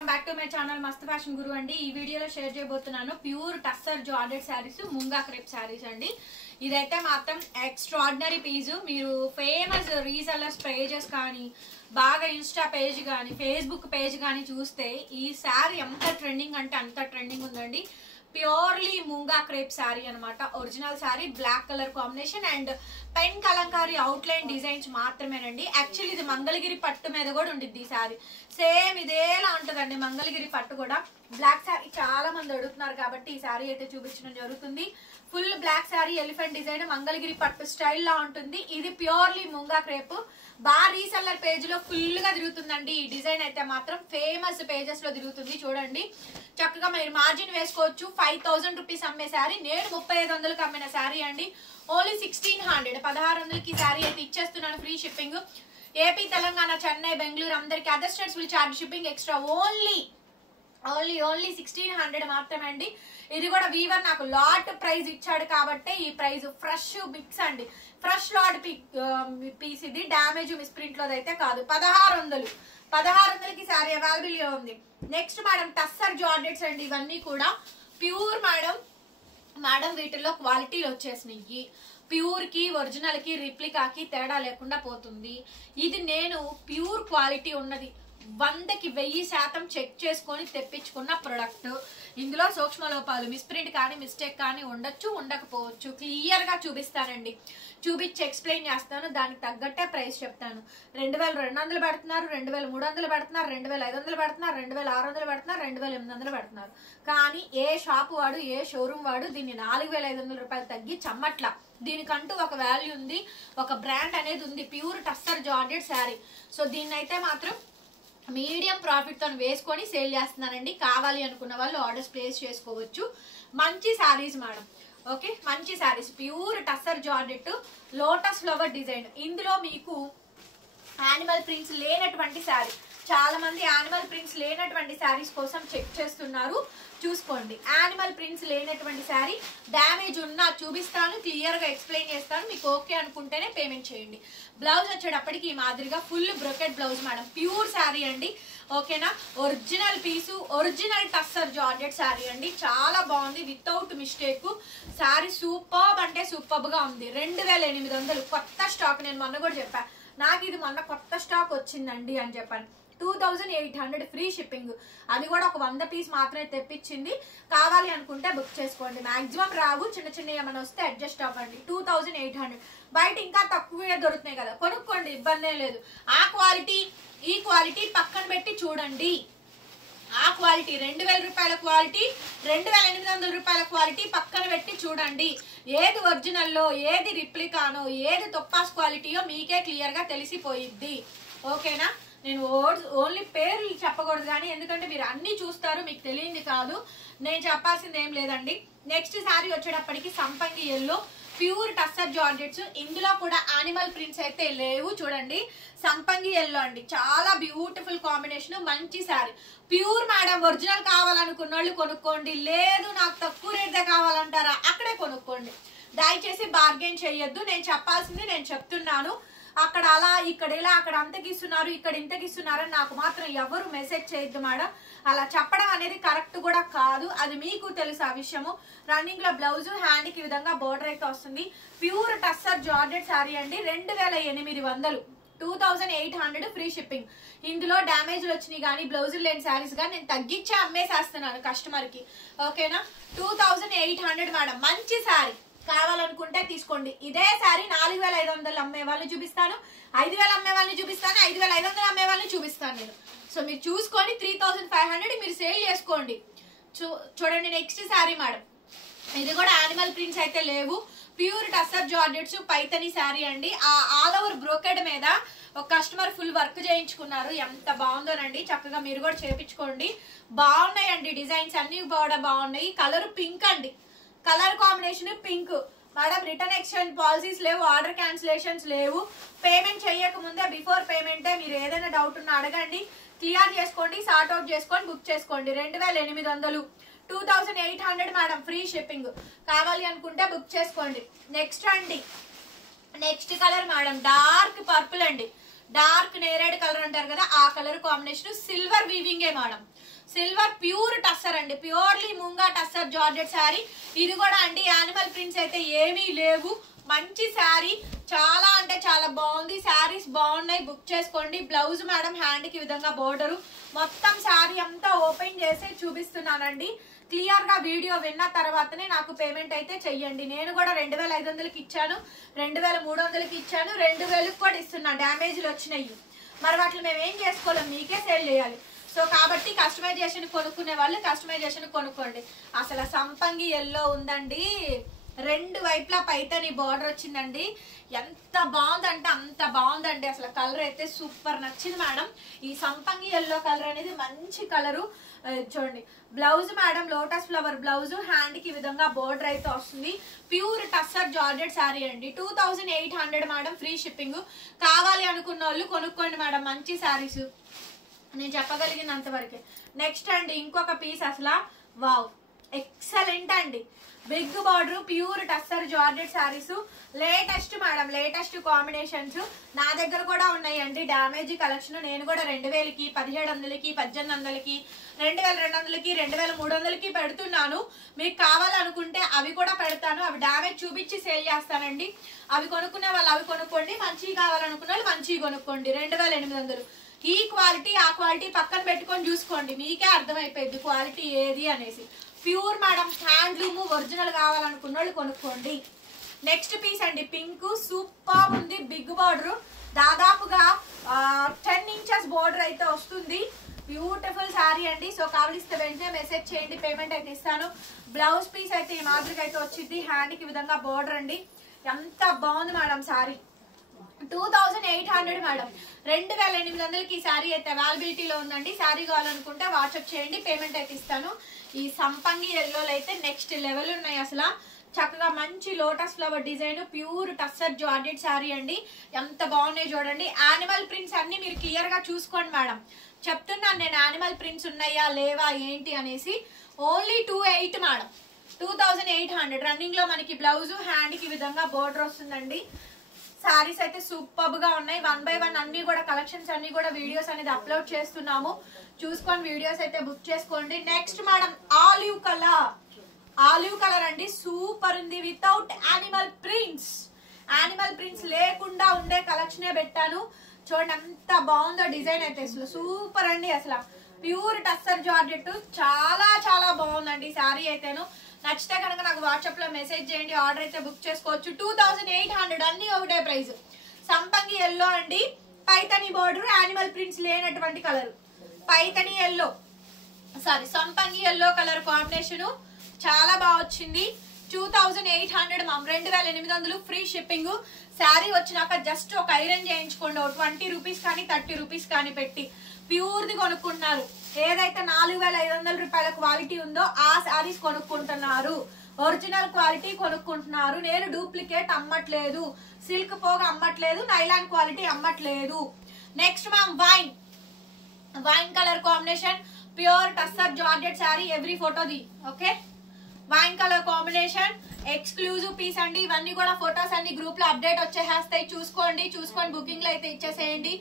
Back to my channel मस्त fashion गुरु अंडी ఈ వీడియోలో షేర్ చేయబోతున్నాను pure tussar georgette saris munga crepe saris అండి ఇదైతే మాత్రం ఎక్స్ట్రార్డినరీ పీస్ మీరు ఫేమస్ రీసెల్లర్స్ పేజెస్ కానీ బాగా ఇన్స్టా పేజ్ కానీ ఫేస్బుక్ పేజ్ కానీ చూస్తే ఈ సారీ ఎంత ట్రెండింగ్ అంటే అంత ట్రెండింగ్ ఉందండి ప్యూర్లీ ముంగా క్రేప్ సారీ అన్నమాట original sari black colour combination and pen Kalamkari outline designs మాత్రమేనండి యాక్చువల్లీ ఇది మంగళగిరి పట్టు మీద కూడా ఉండిద్ది ఈ సారీ సేమ్ ఇదేలా ఉంటదండి మంగళగిరి పట్టు కూడా బ్లాక్ సారీ చాలా మంది అడుగుతున్నారు కాబట్టి ఈ సారీ అయితే చూపించడం జరుగుతుంది full black sari elephant design Mangalagiri పట్టు స్టైల్ లా ఉంటుంది ఇది ప్యూర్లీ ముంగా క్రేప్ బాగా రీసెల్లర్ పేజ్ లో ఫుల్ గా తిరుగుతుందండి ఈ డిజైన్ అయితే మాత్రం ఫేమస్ పేజెస్ లో తిరుగుతుంది చూడండి చక్కగా మీరు మార్జిన్ వేసుకోవచ్చు 5000 రూపీస్ అమ్మే సారీ నేను 3500కి అమ్మిన సారీ అండి ఓన్లీ 1600 కి సారీ అయితే ఇచ్చేస్తున్నాను free shipping AP Telangana Chennai Bengaluru అందరికి other states will charge shipping extra only 1600 మాత్రమే అండి ఇది కూడా వీవర్ నాకు లాట్ ప్రైస్ ఇచ్చాడు కాబట్టి ఈ ప్రైస్ ఫ్రెష్ మిక్స్ అండి ఫ్రెష్ లాట్ పీస్ ఇది డామేజ్ మిస్ ప్రింట్ లోదైతే కాదు 1600 కి సారీ అవైలబుల్ గా ఉంది నెక్స్ట్ మేడం టస్సర్ జార్జెట్స్ అండి ఇవన్నీ కూడా ప్యూర్ మేడం వీటిల్లో క్వాలిటీలు వచ్చేసినాయి ప్యూర్ కి ఒరిజినల్ కి రిప్లికాకి తేడా లేకుండా పోతుంది ఇది నేను ప్యూర్ క్వాలిటీ ఉన్నది 100కి 1000% చెక్ చేసుకొని తెప్పించుకున్న ప్రొడక్ట్ ఇందులో సూక్ష్మ లోపాలు మిస్ప్రింట్ కానీ మిస్టేక్ కానీ ఉండొచ్చు ఉండకపోవచ్చు క్లియర్ గా చూపిస్తానండి చూపించి ఎక్స్ప్లెయిన్ చేస్తాను దానికి తగ్గట్టే ప్రైస్ చెప్తాను 2200 పెడుతున్నారు 2300 పెడుతున్నారు 2500 పెడుతున్నారు 2600 పెడుతున్నారు 2800 పెడుతున్నారు కానీ ఏ షాప్ వాడు ఏ షోరూమ్ వాడు దీన్ని 4500 రూపాయలు తగ్గి చమ్మట్ల దీనికంటూ ఒక వాల్యూ ఉంది ఒక బ్రాండ్ అనేది ఉంది pure tussar georgette sari so దీన్ని అయితే మాత్రం మీడియం ప్రాఫిట్ తో వేసుకొని సేల్ చేస్తున్నానండి కావాలి అనుకున్న వాళ్ళు ఆర్డర్స్ ప్లేస్ చేసుకోవచ్చు మంచి సారీస్ మేడం ఓకే మంచి saris pure tussar georgette lotus flower design ఇందులో మీకు యానిమల్ ప్రింట్స్ లేనటువంటి సారీ చాలా మంది యానిమల్ ప్రింట్స్ లేనటువంటి సారీస్ కోసం చెక్ చేస్తున్నారు చూసుకోండి యానిమల్ ప్రింట్స్ లేనటువంటి సారీ డ్యామేజ్ ఉన్నా చూపిస్తాను క్లియర్ గా ఎక్స్ప్లెయిన్ చేస్తాను మీకు ఓకే అనుకుంటేనే పేమెంట్ చేయండి బ్లౌజ్ వచ్చేటప్పటికి ఈ మాదిరిగా full brocade blouse madam pure sorry అండి ఓకేనా ఒరిజినల్ పీసు ఒరిజినల్ టస్సర్ జార్జెట్ సారీ అండి చాలా బాగుంది వితౌట్ మిస్టేక్ సారీ సూపర్బ్ అంటే సూపర్బ్ గా ఉంది 2800 కొత్త స్టాక్ నేను మొన్న కూడా చెప్పాను నాకు ఇది మొన్న కొత్త స్టాక్ వచ్చిందండి అని చెప్పాను 2800 ఫ్రీ షిప్పింగ్ అది కూడా ఒక 100 పీస్ మాత్రమే తెప్పించింది కావాలి అనుకుంటే బుక్ చేసుకోండి మాక్సిమం రావు చిన్న చిన్న ఏమైనా వస్తే అడ్జస్ట్ అవ్వండి 2800 బయట ఇంకా తక్కువగా దొరుకుతున్నాయి కదా కొనుక్కోండి ఇబ్బందే లేదు ఆ క్వాలిటీ ఈ క్వాలిటీ పక్కన పెట్టి చూడండి ఆ క్వాలిటీ 2000 రూపాయల క్వాలిటీ 2800 రూపాయల క్వాలిటీ పక్కన పెట్టి చూడండి ఏది ఒరిజినల్లో ఏది రిప్లికానో ఏది తొప్పాస్ క్వాలిటీయో మీకే క్లియర్ గా తెలిసిపోయిద్ది ఓకేనా నేను ఓన్లీ పేర్లు చెప్పకూడదు కానీ ఎందుకంటే మీరు అన్ని చూస్తారు మీకు తెలియంది కాదు నేను చెప్పాల్సింది ఏం లేదండి నెక్స్ట్ సారీ వచ్చేటప్పటికి సంపంగి ఎల్లో ప్యూర్ టస్సర్ జార్జెట్స్ ఇందులో కూడా యానిమల్ ప్రింట్స్ అయితే లేవు చూడండి సంపంగి ఎల్లో అండి చాలా బ్యూటిఫుల్ కాంబినేషన్ మంచి సారీ ప్యూర్ మేడం ఒరిజినల్ కావాలనుకున్న వాళ్ళు కొనుక్కోండి లేదు నాకు తక్కువ రేట్దే కావాలంటారా అక్కడే కొనుక్కోండి దయచేసి బార్గెన్ చేయొద్దు నేను చెప్పాల్సింది నేను చెప్తున్నాను అక్కడ అలా ఇక్కడ ఇలా అక్కడ అంతకి ఇస్తున్నారు ఇక్కడ ఇంతకి ఇస్తున్నారు అని నాకు మాత్రం ఎవరు మెసేజ్ చేయొద్దు మేడం అలా చెప్పడం అనేది కరెక్ట్ కూడా కాదు అది మీకు తెలుసు ఆ విషయము రన్నింగ్ లో బ్లౌజ్ హ్యాండ్ కి విధంగా బోర్డర్ అయితే వస్తుంది ప్యూర్ టస్సర్ జార్జెట్ సారీ అండి 2800 2800 ఫ్రీ షిప్పింగ్ ఇందులో డ్యామేజ్లు వచ్చినాయి కానీ బ్లౌజులు లేని శారీస్ గా నేను తగ్గించి అమ్మేసేస్తున్నాను కస్టమర్ కి ఓకేనా 2800 మేడం మంచి శారీ కావాలనుకుంటే తీసుకోండి ఇదే సారీ 4500 అమ్మే వాళ్ళని చూపిస్తాను 5000 అమ్మే వాళ్ళని చూపిస్తాను 5500 అమ్మే వాళ్ళని చూపిస్తాను నేను సో మీరు చూసుకొని 3500 మీరు సేల్ చేసుకోండి చూడండి నెక్స్ట్ సారీ మేడం ఇది కూడా యానిమల్ ప్రింట్స్ అయితే లేవు pure tussar georgettes Paithani sorry అండి ఆల్ ఓవర్ బ్రోకెడ్ మీద ఒక కస్టమర్ ఫుల్ వర్క్ చేయించుకున్నారు ఎంత బాగుందోనండి చక్కగా మీరు కూడా చేయించుకోండి బాగున్నాయండి డిజైన్స్ అన్ని కూడా బాగున్నాయి కలర్ పింక్ అండి colour combination pink madam return exchange policies లేవు ఆర్డర్ క్యాన్సిలేషన్స్ లేవు పేమెంట్ చేయక ముందే బిఫోర్ పేమెంటే మీరు ఏదైనా డౌట్ ఉన్నా అడగండి క్లియర్ చేసుకోండి సార్ట్ అవుట్ చేసుకొని బుక్ చేసుకోండి 2800 2800 మేడం ఫ్రీ షిప్పింగ్ కావాలి అనుకుంటే బుక్ చేసుకోండి నెక్స్ట్ అండి next colour madam dark purple అండి డార్క్ నేరేడ్ కలర్ అంటారు కదా ఆ కలర్ కాంబినేషన్ సిల్వర్ వీవింగే మేడం సిల్వర్ ప్యూర్ టస్సర్ అండి, ప్యూర్లీ ముంగా టస్సర్ జార్జెట్ శారీ. ఇది కూడా అండి యానిమల్ ప్రింట్స్ అయితే ఏమీ లేవు, మంచి శారీ, చాలా అంటే చాలా బాగుంది. శారీస్ బాగున్నాయి, బుక్ చేసుకోండి. బ్లౌజ్ మేడం హ్యాండ్ కి విధంగా బోర్డరు. మొత్తం శారీ అంతా ఓపెన్ చేసి చూపిస్తున్నానండి. క్లియర్ గా వీడియో విన్న తర్వాతనే నాకు పేమెంట్ అయితే చెయ్యండి. నేను కూడా 2500కి ఇచ్చాను, 2300కి ఇచ్చాను, 2000కి కూడా ఇస్తున్నా. డ్యామేజ్లు వచ్చినాయి, మరి వాటిని మేము ఏం చేసుకోలేం, మీకే సేల్ చేయాలి. సో కాబట్టి కస్టమైజేషన్ కొనుక్కునే వాళ్ళు కస్టమైజేషన్ కొనుక్కోండి. అసలు సంపంగి ఎల్లో ఉందండి, రెండు వైపులా పైతని బార్డర్ వచ్చిందండి. ఎంత బాగుందంటే అంత బాగుందండి. అసలు కలర్ అయితే సూపర్ నచ్చింది మేడం. ఈ సంపంగి ఎల్లో కలర్ అనేది మంచి కలరు. చూడండి blouse madam lotus flower blouse, hand కి విధంగా బోర్డర్ అయితే వస్తుంది. ప్యూర్ టస్సర్ జార్జెట్ శారీ అండి. 2800 మేడం, ఫ్రీ షిప్పింగ్. కావాలి అనుకున్న వాళ్ళు కొనుక్కోండి మేడం, మంచి శారీస్. నేను చెప్పగలిగినంత వరకే. నెక్స్ట్ అండి ఇంకొక పీస్, అసలు వావ్ ఎక్సలెంట్ అండి. Big border pure tussar georgette sarees. Latest madam, latest combinations నా దగ్గర కూడా ఉన్నాయండి. డ్యామేజ్ కలెక్షన్ నేను కూడా 2000కి, 1700కి, 1800కి, 2200కి, 2300కి పెడుతున్నాను. మీకు కావాలనుకుంటే అవి కూడా పెడతాను. అవి డ్యామేజ్ చూపించి సేల్ చేస్తానండి. అవి కొనుక్కునే వాళ్ళు అవి కొనుక్కోండి, మంచివి కావాలనుకున్న వాళ్ళు మంచివి కొనుక్కోండి. 2800. ఈ క్వాలిటీ ఆ క్వాలిటీ పక్కన పెట్టుకొని చూసుకోండి, మీకే అర్థమైపోయింది క్వాలిటీ ఏది అనేసి. ప్యూర్ మేడం, హ్యాండ్లూమ్ ఒరిజినల్ కావాలనుకున్న వాళ్ళు కొనుక్కోండి. నెక్స్ట్ పీస్ అండి పింక్, సూపర్ ఉంది. బిగ్ బార్డర్, దాదాపుగా 10 ఇంచెస్ బార్డర్ అయితే వస్తుంది. బ్యూటిఫుల్ శారీ అండి. సో కావలిస్తే వెంటనే మెసేజ్ చేయండి, పేమెంట్ అయితే ఇస్తాను. బ్లౌజ్ పీస్ అయితే ఈ మాదిరిగా అయితే వచ్చింది. హ్యాండ్ కి విధంగా బార్డర్ అండి. ఎంత బాగుంది మేడం శారీ. 2800 మేడం, 2800కి ఈ శారీ అయితే అవైలబిలిటీలో ఉందండి. శారీ కావాలనుకుంటే వాట్సాప్ చేయండి, పేమెంట్ అయితే ఇస్తాను. ఈ సంపంగి ఎల్లోలు అయితే నెక్స్ట్ లెవెల్ ఉన్నాయి. అసలు చక్కగా మంచి lotus flower design, pure tussar georgette sari అండి. ఎంత బాగున్నాయి చూడండి. యానిమల్ ప్రింట్స్ అన్ని మీరు క్లియర్ గా చూసుకోండి మేడం. చెప్తున్నాను నేను యానిమల్ ప్రింట్స్ ఉన్నాయా లేవా ఏంటి అనేసి. Only 28 madam, 2800. రన్నింగ్ లో మనకి బ్లౌజ్, హ్యాండ్ కి విధంగా బోర్డర్ వస్తుందండి. శారీస్ అయితే సూపర్ గా ఉన్నాయి. 1 by 1 అన్ని కూడా కలెక్షన్స్ అన్ని కూడా వీడియోస్ అనేది అప్లోడ్ చేస్తున్నాము, చూసుకొని వీడియోస్ అయితే బుక్ చేసుకోండి. Next madam olive colour, olive colour అండి. సూపర్ ఉంది. Without animal prints, animal prints లేకుండా ఉండే కలెక్షనే పెట్టాను. చూడండి ఎంత బాగుందో డిజైన్ అయితే, అసలు సూపర్ అండి. అసలు ప్యూర్ టస్సర్ జార్జెట్, చాలా చాలా బాగుందండి శారీ అయితేను. నచ్చితే కనుక నాకు వాట్సాప్ లో మెసేజ్ చేయండి, ఆర్డర్ అయితే బుక్ చేసుకోవచ్చు. 2800 అన్ని ఒకటే ప్రైస్. సంపంగి ఎల్లో అండి, పైతని బోర్డర్, యానిమల్ ప్రింట్స్ లేనటువంటి కలర్. పైతని ఎల్లో, సారీ సంపంగి ఎల్లో కలర్ కాంబినేషన్ చాలా బాగా వచ్చింది. 2800 మామ్, 2800 ఫ్రీ షిప్పింగ్. శారీ వచ్చినాక జస్ట్ ఒక ఐరన్ చేయించుకోండి, 20 రూపీస్ కానీ 30 రూపీస్ కానీ పెట్టి ప్యూర్ది కొనుక్కుంటున్నారు. ఏదైతే 4500 రూపాయల క్వాలిటీ ఉందో ఆ శారీస్ కొనుక్కుంటున్నారు, ఒరిజినల్ క్వాలిటీ కొనుక్కుంటున్నారు. నేను డూప్లికేట్ అమ్మట్లేదు, సిల్క్ పోగా అమ్మట్లేదు, నైలాన్ క్వాలిటీ అమ్మట్లేదు. Next ma'am wine, wine colour combination, pure tussar georgette sari. Every ఫోటోది okay. Wine colour combination, exclusive piece అండి. ఇవన్నీ కూడా ఫొటోస్ అన్ని గ్రూప్ లో అప్డేట్ వచ్చేస్తాయి, చూసుకోండి. చూసుకొని బుకింగ్ లో అయితే ఇచ్చేసేయండి.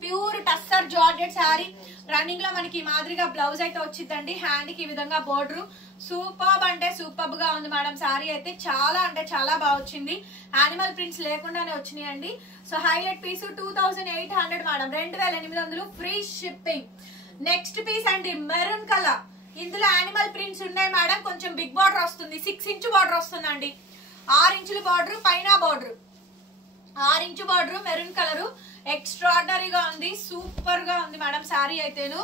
Pure tussar georgette sari. Running లో మనకి మాదిరిగా బ్లౌజ్ అయితే వచ్చిందండి. హ్యాండ్ కి ఈ విధంగా బోర్డర్. సూపర్ అంటే సూపర్ గా ఉంది మేడం శారీ అయితే, చాలా అంటే చాలా బాగా వచ్చింది. యానిమల్ ప్రింట్స్ లేకుండానే వచ్చినాయండి. So highlight piece 2800 madam, 2800 free shipping. Next piece అండి మెరూన్ కలర్. ఇందులో యానిమల్ ప్రింట్స్ ఉన్నాయి మేడం. కొంచెం బిగ్ బార్డర్ వస్తుంది, 6 ఇంచ్ బార్డర్ వస్తుందండి. 6 ఇంచుల బార్డర్, పైన border 6 inch border, maroon colour. ఎక్స్ట్రాడినరీగా ఉంది, సూపర్ గా ఉంది మేడం శారీ అయితేను.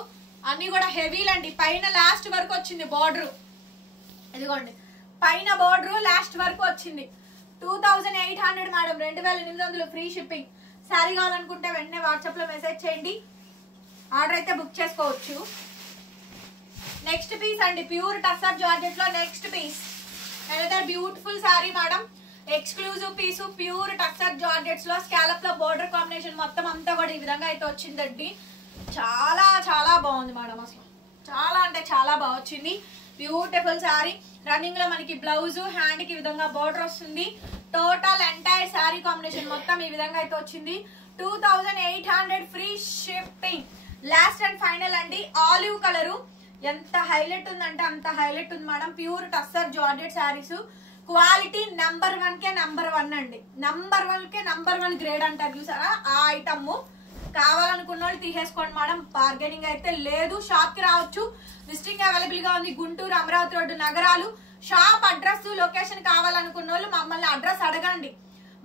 అన్ని కూడా హెవీలండి. పైన లాస్ట్ వరకు వచ్చింది బార్డర్, ఇదిగోండి పైన బార్డర్ లాస్ట్ వరకు వచ్చింది. 2800 మేడం, 2800 ఫ్రీ షిప్పింగ్. శారీ కావాలనుకుంటే వెంటనే వాట్సాప్ లో మెసేజ్ చేయండి, ఆర్డర్ అయితే బుక్ చేసుకోవచ్చు. నెక్స్ట్ పీస్ అండి ప్యూర్ టస్సర్ జార్జెట్ లో next piece. Another beautiful saree madam, exclusive piece, pure tussar georgettes లో స్కాలప్ లో బోర్డర్ కాంబినేషన్ మొత్తం అంతా కూడా ఈ విధంగా అయితే వచ్చిందండి. చాలా చాలా బాగుంది మేడం, అసలు చాలా అంటే చాలా బాగా వచ్చింది. బ్యూటిఫుల్ శారీ. రన్నింగ్ లో మనకి బ్లౌజ్, హ్యాండ్ కి విధంగా బోర్డర్ వస్తుంది. టోటల్ ఎంటైర్ శారీ కాంబినేషన్ మొత్తం ఈ విధంగా అయితే వచ్చింది. 2800 free shipping. Last and final అండి ఆలివ్ కలరు. ఎంత హైలైట్ ఉందంటే అంత హైలైట్ ఉంది madam. Pure tussar georgette saris, quality number 1 కే నంబర్ 1 అండి. నంబర్ 1 కే నంబర్ 1 గ్రేడ్ అంటారు చూసారా, ఆ ఐటమ్. కావాలనుకున్న వాళ్ళు తీసేసుకోండి మేడం, బార్గెనింగ్ అయితే లేదు. షాప్ కి రావచ్చు, విజిటింగ్ అవైలబుల్ గా ఉంది. గుంటూరు, అమరావతి రోడ్డు, నగరాలు. షాప్ అడ్రస్, లొకేషన్ కావాలనుకున్న వాళ్ళు మమ్మల్ని అడ్రస్ అడగండి.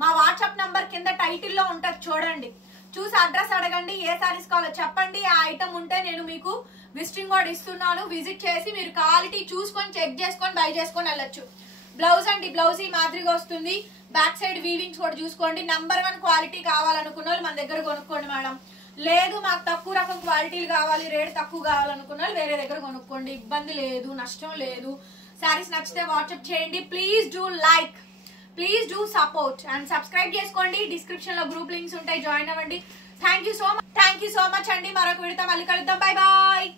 మా వాట్సాప్ నంబర్ కింద టైటిల్ లో ఉంటది, చూడండి. చూసి అడ్రస్ అడగండి, ఏ సారీస్ కావాలో చెప్పండి. ఆ ఐటమ్ ఉంటే నేను మీకు విజిటింగ్ కూడా ఇస్తున్నాను. విజిట్ చేసి మీరు క్వాలిటీ చూసుకొని చెక్ చేసుకొని బై చేసుకొని వెళ్ళొచ్చు. బ్లౌజ్ అండి, బ్లౌజ్ ఈ మాదిరిగా వస్తుంది. బ్యాక్ సైడ్ వీవింగ్స్ కూడా చూసుకోండి. నంబర్ 1 క్వాలిటీ కావాలనుకున్న వాళ్ళు మన దగ్గర కొనుక్కోండి మేడం. లేదు మాకు తక్కువ రకం క్వాలిటీలు కావాలి, రేట్ తక్కువ కావాలనుకున్న వాళ్ళు వేరే దగ్గర కొనుక్కోండి. ఇబ్బంది లేదు, నష్టం లేదు. శారీస్ నచ్చితే వాట్సాప్ చేయండి. Please do like, please do support and subscribe చేసుకోండి. డిస్క్రిప్షన్ లో గ్రూప్ లింక్స్ ఉంటాయి, జాయిన్ అవ్వండి. థ్యాంక్ యూ సో మచ్ అండి. మరొక విడత మళ్ళీ కలుద్దాం. Bye bye.